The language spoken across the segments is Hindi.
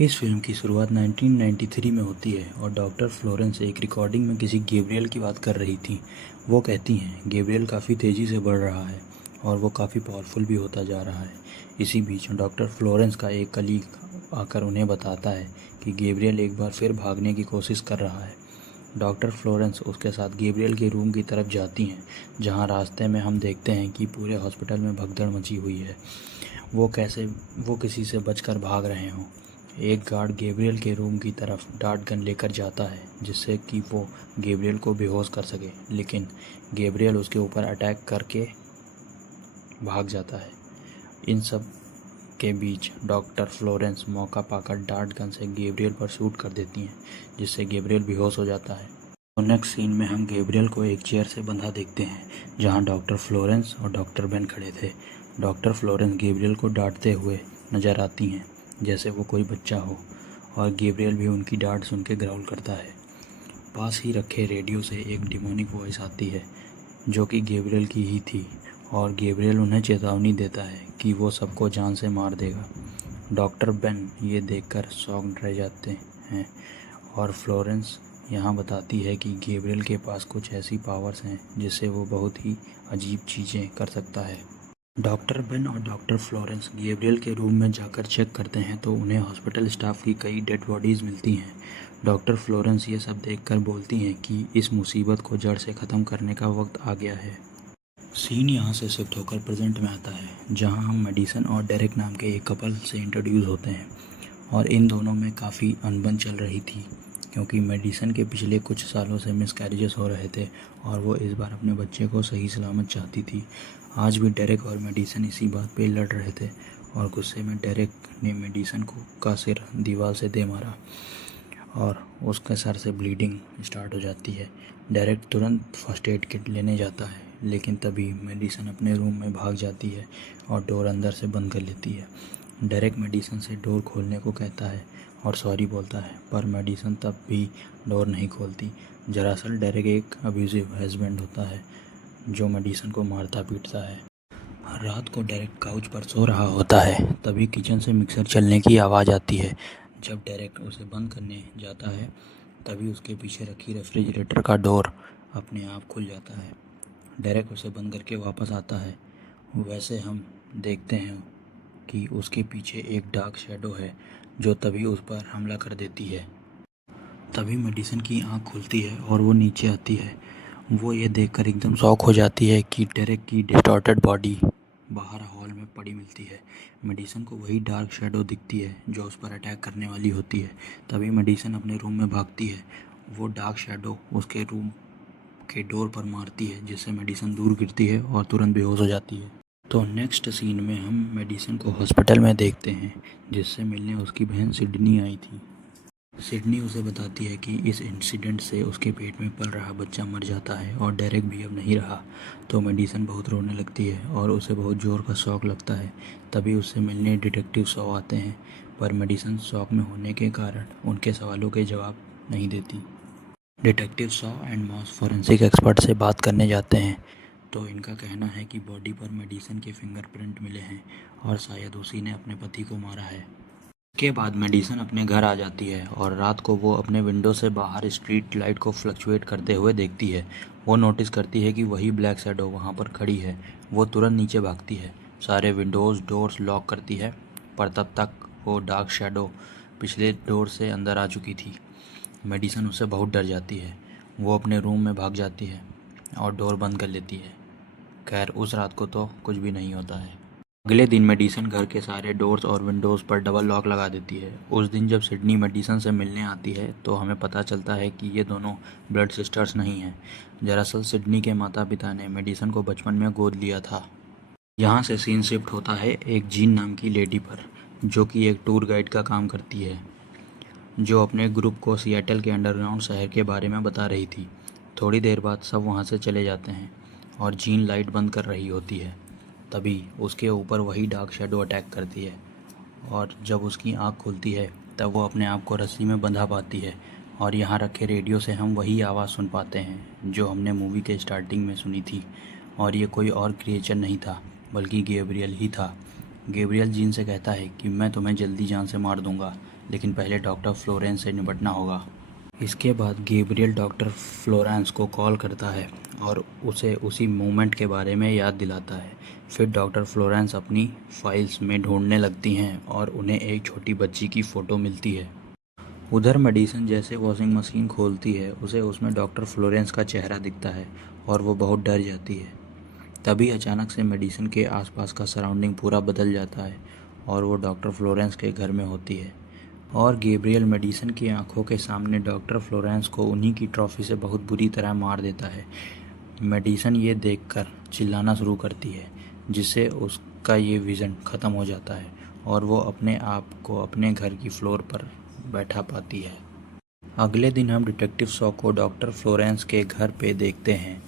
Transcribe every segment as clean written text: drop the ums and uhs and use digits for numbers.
इस फिल्म की शुरुआत 1993 में होती है और डॉक्टर फ्लोरेंस एक रिकॉर्डिंग में किसी गैब्रियल की बात कर रही थी। वो कहती हैं गैब्रियल काफ़ी तेज़ी से बढ़ रहा है और वो काफ़ी पावरफुल भी होता जा रहा है। इसी बीच डॉक्टर फ्लोरेंस का एक कलीग आकर उन्हें बताता है कि गैब्रियल एक बार फिर भागने की कोशिश कर रहा है। डॉक्टर फ्लोरेंस उसके साथ गैब्रियल के रूम की तरफ जाती हैं, जहां रास्ते में हम देखते हैं कि पूरे हॉस्पिटल में भगदड़ मची हुई है। वो किसी से बचकर भाग रहे हों। एक गार्ड गैब्रियल के रूम की तरफ डार्ट गन लेकर जाता है, जिससे कि वो गैब्रियल को बेहोश कर सके, लेकिन गैब्रियल उसके ऊपर अटैक करके भाग जाता है। इन सब के बीच डॉक्टर फ्लोरेंस मौका पाकर डार्ट गन से गैब्रियल पर शूट कर देती हैं, जिससे गैब्रियल बेहोश हो जाता है। तो नेक्स्ट सीन में हम गैब्रियल को एक चेयर से बंधा देखते हैं, जहां डॉक्टर फ्लोरेंस और डॉक्टर बेन खड़े थे। डॉक्टर फ्लोरेंस गैब्रियल को डांटते हुए नजर आती हैं, जैसे वो कोई बच्चा हो, और गैब्रियल भी उनकी डांट सुन के ग्राउल करता है। पास ही रखे रेडियो से एक डिमोनिक वॉइस आती है, जो कि गैब्रियल की ही थी, और गैब्रियल उन्हें चेतावनी देता है कि वो सबको जान से मार देगा। डॉक्टर बेन ये देखकर शॉक्ड रह जाते हैं, और फ्लोरेंस यहाँ बताती है कि गैब्रियल के पास कुछ ऐसी पावर्स हैं जिससे वो बहुत ही अजीब चीज़ें कर सकता है। डॉक्टर बेन और डॉक्टर फ्लोरेंस गैब्रियल के रूम में जाकर चेक करते हैं तो उन्हें हॉस्पिटल स्टाफ की कई डेड बॉडीज़ मिलती हैं। डॉक्टर फ्लोरेंस ये सब देखकर बोलती हैं कि इस मुसीबत को जड़ से ख़त्म करने का वक्त आ गया है। सीन यहाँ से शिफ्ट होकर प्रेजेंट में आता है, जहाँ हम मेडिसन और डेरेक नाम के एक कपल से इंट्रोड्यूस होते हैं, और इन दोनों में काफ़ी अनबन चल रही थी, क्योंकि मेडिसन के पिछले कुछ सालों से मिसकैरेजेस हो रहे थे और वो इस बार अपने बच्चे को सही सलामत चाहती थी। आज भी डेरेक और मेडिसन इसी बात पे लड़ रहे थे, और गुस्से में डेरेक ने मेडिसन का सिर दीवार से दे मारा और उसके सर से ब्लीडिंग स्टार्ट हो जाती है। डेरेक तुरंत फर्स्ट एड किट लेने जाता है, लेकिन तभी मेडिसन अपने रूम में भाग जाती है और डोर अंदर से बंद कर लेती है। डेरेक मेडिसन से डोर खोलने को कहता है और सॉरी बोलता है, पर मेडिसन तब भी डोर नहीं खोलती। दरअसल डेरेक एक अब्यूजिव हस्बैंड होता है जो मेडिसन को मारता पीटता है। रात को डेरेक काउच पर सो रहा होता है, तभी किचन से मिक्सर चलने की आवाज़ आती है। जब डेरेक उसे बंद करने जाता है, तभी उसके पीछे रखी रेफ्रिजरेटर का डोर अपने आप खुल जाता है। डेरेक उसे बंद करके वापस आता है। वैसे हम देखते हैं कि उसके पीछे एक डार्क शैडो है, जो तभी उस पर हमला कर देती है। तभी मेडिसन की आंख खुलती है और वो नीचे आती है। वो ये देखकर एकदम शॉक हो जाती है कि डेरेक की डिस्टॉर्टेड बॉडी बाहर हॉल में पड़ी मिलती है। मेडिसन को वही डार्क शैडो दिखती है जो उस पर अटैक करने वाली होती है। तभी मेडिसन अपने रूम में भागती है। वो डार्क शैडो उसके रूम के डोर पर मारती है, जिससे मेडिसन दूर गिरती है और तुरंत बेहोश हो जाती है। तो नेक्स्ट सीन में हम मेडिसन को हॉस्पिटल में देखते हैं, जिससे मिलने उसकी बहन सिडनी आई थी। सिडनी उसे बताती है कि इस इंसिडेंट से उसके पेट में पल रहा बच्चा मर जाता है और डेरेक भी अब नहीं रहा। तो मेडिसन बहुत रोने लगती है और उसे बहुत ज़ोर का शॉक लगता है। तभी उससे मिलने डिटेक्टिव शॉ आते हैं, पर मेडिसन शॉक में होने के कारण उनके सवालों के जवाब नहीं देती। Detective Shaw and Moss forensic expert से बात करने जाते हैं, तो इनका कहना है कि बॉडी पर मेडिसन के फिंगरप्रिंट मिले हैं और शायद उसी ने अपने पति को मारा है। के बाद मेडिसन अपने घर आ जाती है और रात को वो अपने विंडो से बाहर स्ट्रीट लाइट को फ्लक्चुएट करते हुए देखती है। वो नोटिस करती है कि वही ब्लैक शैडो वहाँ पर खड़ी है। वो तुरंत नीचे भागती है, सारे विंडोज़ डोर्स लॉक करती है, पर तब तक वो डार्क शैडो पिछले डोर से अंदर आ चुकी थी। मेडिसन उससे बहुत डर जाती है। वो अपने रूम में भाग जाती है और डोर बंद कर लेती है। खैर उस रात को तो कुछ भी नहीं होता है। अगले दिन मेडिसन घर के सारे डोर्स और विंडोज़ पर डबल लॉक लगा देती है। उस दिन जब सिडनी मेडिसन से मिलने आती है तो हमें पता चलता है कि ये दोनों ब्लड सिस्टर्स नहीं हैं। दरअसल सिडनी के माता पिता ने मेडिसन को बचपन में गोद लिया था। यहाँ से सीन शिफ्ट होता है एक जीन नाम की लेडी पर, जो कि एक टूर गाइड का काम करती है, जो अपने ग्रुप को सिएटल के अंडरग्राउंड शहर के बारे में बता रही थी। थोड़ी देर बाद सब वहाँ से चले जाते हैं और जीन लाइट बंद कर रही होती है। तभी उसके ऊपर वही डार्क शैडो अटैक करती है, और जब उसकी आंख खुलती है तब वो अपने आप को रस्सी में बंधा पाती है, और यहाँ रखे रेडियो से हम वही आवाज़ सुन पाते हैं जो हमने मूवी के स्टार्टिंग में सुनी थी। और ये कोई और क्रिएचर नहीं था, बल्कि गैब्रियल ही था। गैब्रियल जीन से कहता है कि मैं तुम्हें जल्दी जान से मार दूंगा, लेकिन पहले डॉक्टर फ्लोरेंस से निपटना होगा। इसके बाद गैब्रियल डॉक्टर फ्लोरेंस को कॉल करता है और उसे उसी मोमेंट के बारे में याद दिलाता है। फिर डॉक्टर फ्लोरेंस अपनी फाइल्स में ढूंढने लगती हैं और उन्हें एक छोटी बच्ची की फ़ोटो मिलती है। उधर मेडिसन जैसे वॉशिंग मशीन खोलती है, उसे उसमें डॉक्टर फ्लोरेंस का चेहरा दिखता है और वो बहुत डर जाती है। तभी अचानक से मेडिसन के आसपास का सराउंडिंग पूरा बदल जाता है और वो डॉक्टर फ्लोरेंस के घर में होती है। और गैब्रियल मेडिसन की आंखों के सामने डॉक्टर फ्लोरेंस को उन्हीं की ट्रॉफी से बहुत बुरी तरह मार देता है। मेडिसन ये देखकर चिल्लाना शुरू करती है, जिससे उसका ये विज़न ख़त्म हो जाता है और वो अपने आप को अपने घर की फ्लोर पर बैठा पाती है। अगले दिन हम डिटेक्टिव सॉ को डॉक्टर फ्लोरेंस के घर पे देखते हैं,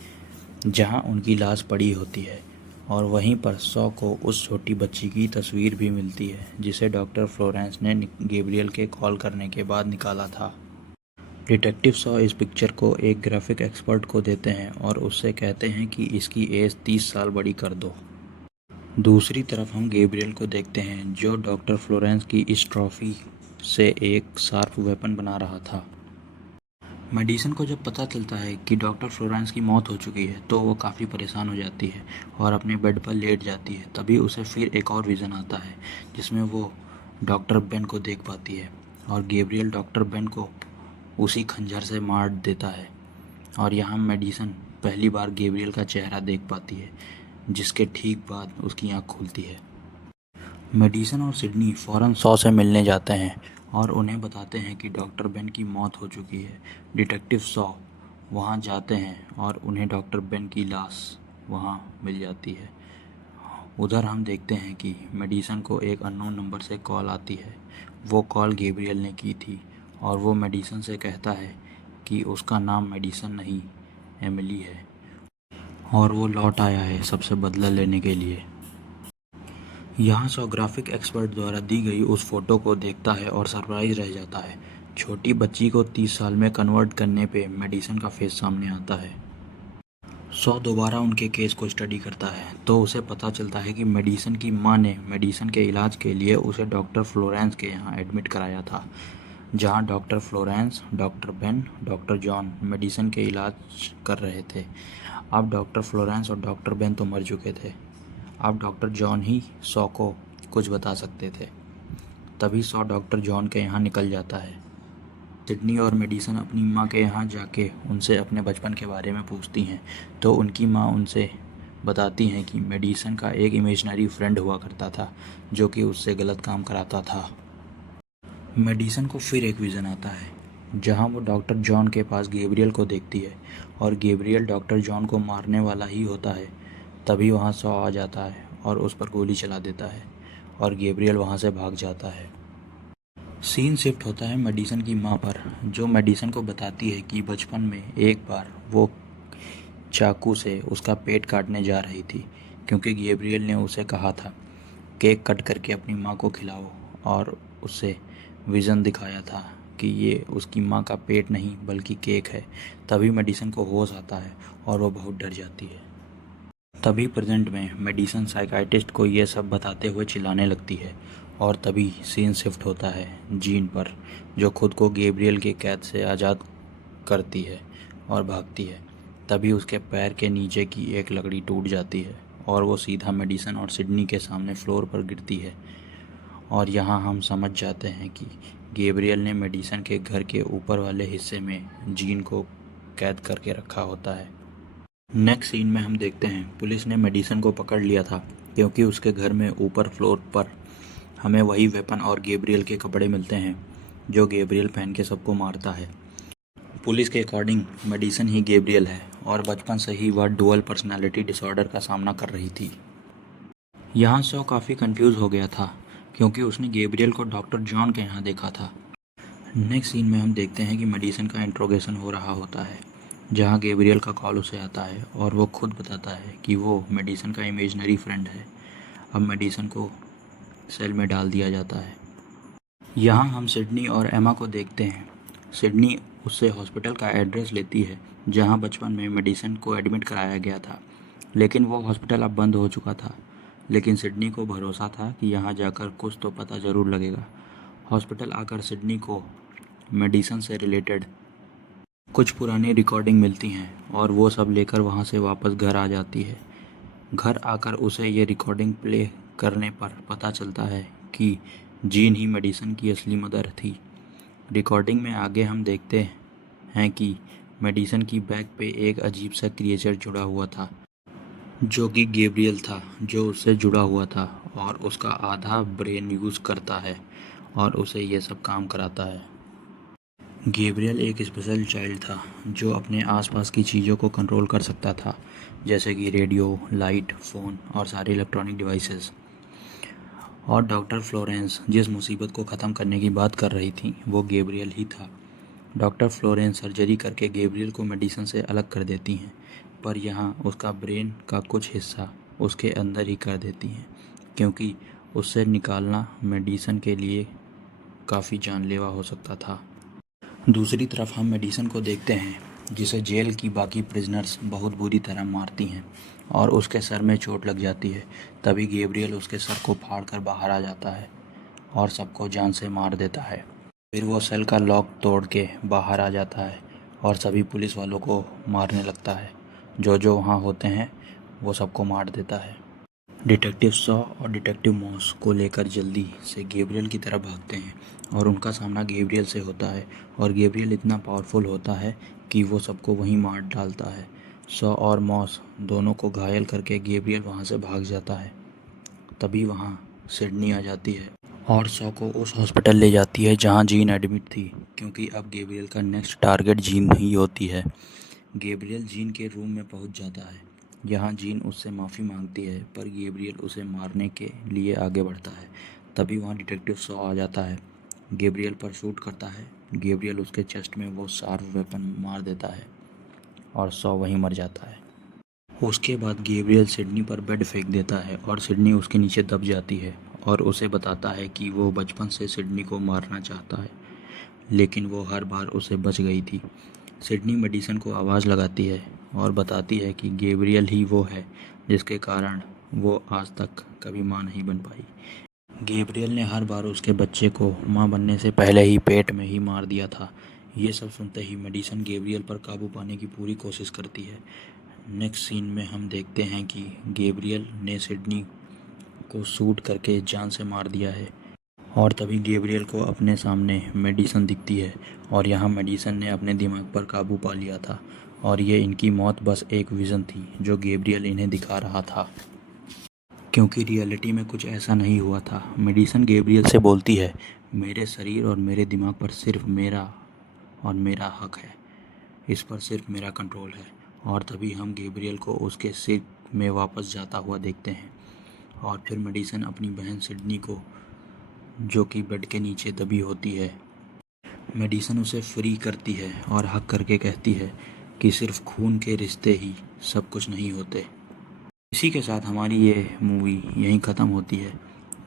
जहां उनकी लाश पड़ी होती है और वहीं पर सॉ को उस छोटी बच्ची की तस्वीर भी मिलती है, जिसे डॉक्टर फ्लोरेंस ने गैब्रियल के कॉल करने के बाद निकाला था। डिटेक्टिव सॉ इस पिक्चर को एक ग्राफिक एक्सपर्ट को देते हैं और उससे कहते हैं कि इसकी एज 30 साल बड़ी कर दो। दूसरी तरफ हम गैब्रियल को देखते हैं, जो डॉक्टर फ्लोरेंस की इस ट्रॉफी से एक शार्प वेपन बना रहा था। मेडिसन को जब पता चलता है कि डॉक्टर फ्लोरेंस की मौत हो चुकी है, तो वो काफ़ी परेशान हो जाती है और अपने बेड पर लेट जाती है। तभी उसे फिर एक और विज़न आता है, जिसमें वो डॉक्टर बेन को देख पाती है और गैब्रियल डॉक्टर बेन को उसी खंजर से मार देता है। और यहाँ मेडिसन पहली बार गैब्रियल का चेहरा देख पाती है, जिसके ठीक बाद उसकी आँख खुलती है। मेडिसन और सिडनी फ़ौरन सॉ से मिलने जाते हैं और उन्हें बताते हैं कि डॉक्टर बेन की मौत हो चुकी है। डिटेक्टिव सॉ वहां जाते हैं और उन्हें डॉक्टर बेन की लाश वहां मिल जाती है। उधर हम देखते हैं कि मेडिसन को एक अननोन नंबर से कॉल आती है। वो कॉल गैब्रियल ने की थी और वो मेडिसन से कहता है कि उसका नाम मेडिसन नहीं, एमिली है और वो लौट आया है सबसे बदला लेने के लिए। यहाँ सॉ ग्राफिक एक्सपर्ट द्वारा दी गई उस फोटो को देखता है और सरप्राइज रह जाता है। छोटी बच्ची को 30 साल में कन्वर्ट करने पे मेडिसन का फेस सामने आता है। सॉ दोबारा उनके केस को स्टडी करता है, तो उसे पता चलता है कि मेडिसन की मां ने मेडिसन के इलाज के लिए उसे डॉक्टर फ्लोरेंस के यहाँ एडमिट कराया था, जहाँ doctor Florence, doctor Ben, doctor John Madison के इलाज कर रहे थे। अब डॉक्टर फ्लोरेंस और डॉक्टर बेन तो मर चुके थे। अब डॉक्टर जॉन ही सॉ को कुछ बता सकते थे। तभी सॉ डॉक्टर जॉन के यहाँ निकल जाता है। सिडनी और मेडिसन अपनी माँ के यहाँ जाके उनसे अपने बचपन के बारे में पूछती हैं, तो उनकी माँ उनसे बताती हैं कि मेडिसन का एक इमेजिनरी फ्रेंड हुआ करता था, जो कि उससे गलत काम कराता था। मेडिसन को फिर एक विज़न आता है, जहाँ वो डॉक्टर जॉन के पास गैब्रियल को देखती है और गैब्रियल डॉक्टर जॉन को मारने वाला ही होता है। तभी वहाँ सॉ आ जाता है और उस पर गोली चला देता है और गैब्रियल वहाँ से भाग जाता है। सीन शिफ्ट होता है मेडिसन की माँ पर, जो मेडिसन को बताती है कि बचपन में एक बार वो चाकू से उसका पेट काटने जा रही थी, क्योंकि गैब्रियल ने उसे कहा था केक कट करके अपनी माँ को खिलाओ, और उसे विज़न दिखाया था कि ये उसकी माँ का पेट नहीं बल्कि केक है। तभी मेडिसन को होश आता है और वो बहुत डर जाती है। तभी प्रेजेंट में मेडिसन साइकाइट्रिस्ट को ये सब बताते हुए चिल्लाने लगती है और तभी सीन शिफ्ट होता है जीन पर, जो खुद को गैब्रियल के कैद से आज़ाद करती है और भागती है। तभी उसके पैर के नीचे की एक लकड़ी टूट जाती है और वो सीधा मेडिसन और सिडनी के सामने फ्लोर पर गिरती है। और यहाँ हम समझ जाते हैं कि गैब्रियल ने मेडिसन के घर के ऊपर वाले हिस्से में जीन को कैद करके रखा होता है। नेक्स्ट सीन में हम देखते हैं पुलिस ने मेडिसन को पकड़ लिया था, क्योंकि उसके घर में ऊपर फ्लोर पर हमें वही वेपन और गैब्रियल के कपड़े मिलते हैं, जो गैब्रियल पहन के सबको मारता है। पुलिस के अकॉर्डिंग मेडिसन ही गैब्रियल है और बचपन से ही वह डुअल पर्सनालिटी डिसऑर्डर का सामना कर रही थी। यहाँ सॉ काफ़ी कंफ्यूज हो गया था, क्योंकि उसने गैब्रियल को डॉक्टर जॉन के यहाँ देखा था। नेक्स्ट सीन में हम देखते हैं कि मेडिसन का इंट्रोगेशन हो रहा होता है, जहाँ गैब्रियल का कॉल उसे आता है और वो खुद बताता है कि वो मेडिसन का इमेजिनरी फ्रेंड है। अब मेडिसन को सेल में डाल दिया जाता है। यहाँ हम सिडनी और एमा को देखते हैं। सिडनी उससे हॉस्पिटल का एड्रेस लेती है, जहाँ बचपन में मेडिसन को एडमिट कराया गया था, लेकिन वो हॉस्पिटल अब बंद हो चुका था। लेकिन सिडनी को भरोसा था कि यहाँ जाकर कुछ तो पता ज़रूर लगेगा। हॉस्पिटल आकर सिडनी को मेडिसन से रिलेटेड कुछ पुरानी रिकॉर्डिंग मिलती हैं और वो सब लेकर वहाँ से वापस घर आ जाती है। घर आकर उसे ये रिकॉर्डिंग प्ले करने पर पता चलता है कि जीन ही मेडिसन की असली मदर थी। रिकॉर्डिंग में आगे हम देखते हैं कि मेडिसन की बैक पे एक अजीब सा क्रिएचर जुड़ा हुआ था, जो कि गैब्रियल था, जो उससे जुड़ा हुआ था और उसका आधा ब्रेन यूज़ करता है और उसे ये सब काम कराता है। गैब्रियल एक स्पेशल चाइल्ड था जो अपने आसपास की चीज़ों को कंट्रोल कर सकता था, जैसे कि रेडियो, लाइट, फ़ोन और सारे इलेक्ट्रॉनिक डिवाइसेस। और डॉक्टर फ्लोरेंस जिस मुसीबत को ख़त्म करने की बात कर रही थी वो गैब्रियल ही था। डॉक्टर फ्लोरेंस सर्जरी करके गैब्रियल को मेडिसन से अलग कर देती हैं, पर यहाँ उसका ब्रेन का कुछ हिस्सा उसके अंदर ही कर देती हैं, क्योंकि उससे निकालना मेडिसन के लिए काफ़ी जानलेवा हो सकता था। दूसरी तरफ हम मेडिसन को देखते हैं जिसे जेल की बाकी प्रिजनर्स बहुत बुरी तरह मारती हैं और उसके सर में चोट लग जाती है। तभी गैब्रियल उसके सर को फाड़कर बाहर आ जाता है और सबको जान से मार देता है। फिर वो सेल का लॉक तोड़ के बाहर आ जाता है और सभी पुलिस वालों को मारने लगता है। जो वहाँ होते हैं वो सबको मार देता है। डिटेक्टिव सॉ और डिटेक्टिव मॉस को लेकर जल्दी से गैब्रियल की तरफ भागते हैं और उनका सामना गैब्रियल से होता है और गैब्रियल इतना पावरफुल होता है कि वो सबको वहीं मार डालता है। सॉ और मॉस दोनों को घायल करके गैब्रियल वहाँ से भाग जाता है। तभी वहाँ सिडनी आ जाती है और सॉ को उस हॉस्पिटल ले जाती है जहाँ जीन एडमिट थी, क्योंकि अब गैब्रियल का नेक्स्ट टारगेट जीन ही होती है। गैब्रियल जीन के रूम में पहुँच जाता है। यहाँ जीन उससे माफ़ी मांगती है, पर गैब्रियल उसे मारने के लिए आगे बढ़ता है। तभी वहाँ डिटेक्टिव सॉ आ जाता है, गैब्रियल पर शूट करता है। गैब्रियल उसके चेस्ट में वो शार्प वेपन मार देता है और सॉ वहीं मर जाता है। उसके बाद गैब्रियल सिडनी पर बेड फेंक देता है और सिडनी उसके नीचे दब जाती है और उसे बताता है कि वो बचपन से सिडनी को मारना चाहता है, लेकिन वो हर बार उसे बच गई थी। सिडनी मेडिसन को आवाज़ लगाती है और बताती है कि गैब्रियल ही वो है जिसके कारण वो आज तक कभी माँ नहीं बन पाई। गैब्रियल ने हर बार उसके बच्चे को माँ बनने से पहले ही पेट में ही मार दिया था। ये सब सुनते ही मेडिसन गैब्रियल पर काबू पाने की पूरी कोशिश करती है। नेक्स्ट सीन में हम देखते हैं कि गैब्रियल ने सिडनी को शूट करके जान से मार दिया है और तभी गैब्रियल को अपने सामने मेडिसन दिखती है और यहाँ मेडिसन ने अपने दिमाग पर काबू पा लिया था और ये इनकी मौत बस एक विज़न थी जो गैब्रियल इन्हें दिखा रहा था, क्योंकि रियलिटी में कुछ ऐसा नहीं हुआ था। मेडिसन गैब्रियल से बोलती है, मेरे शरीर और मेरे दिमाग पर सिर्फ मेरा और मेरा हक है, इस पर सिर्फ मेरा कंट्रोल है। और तभी हम गैब्रियल को उसके सिर में वापस जाता हुआ देखते हैं और फिर मेडिसन अपनी बहन सिडनी को, जो कि बेड के नीचे दबी होती है, मेडिसन उसे फ्री करती है और हक करके कहती है कि सिर्फ खून के रिश्ते ही सब कुछ नहीं होते। इसी के साथ हमारी ये मूवी यहीं ख़त्म होती है।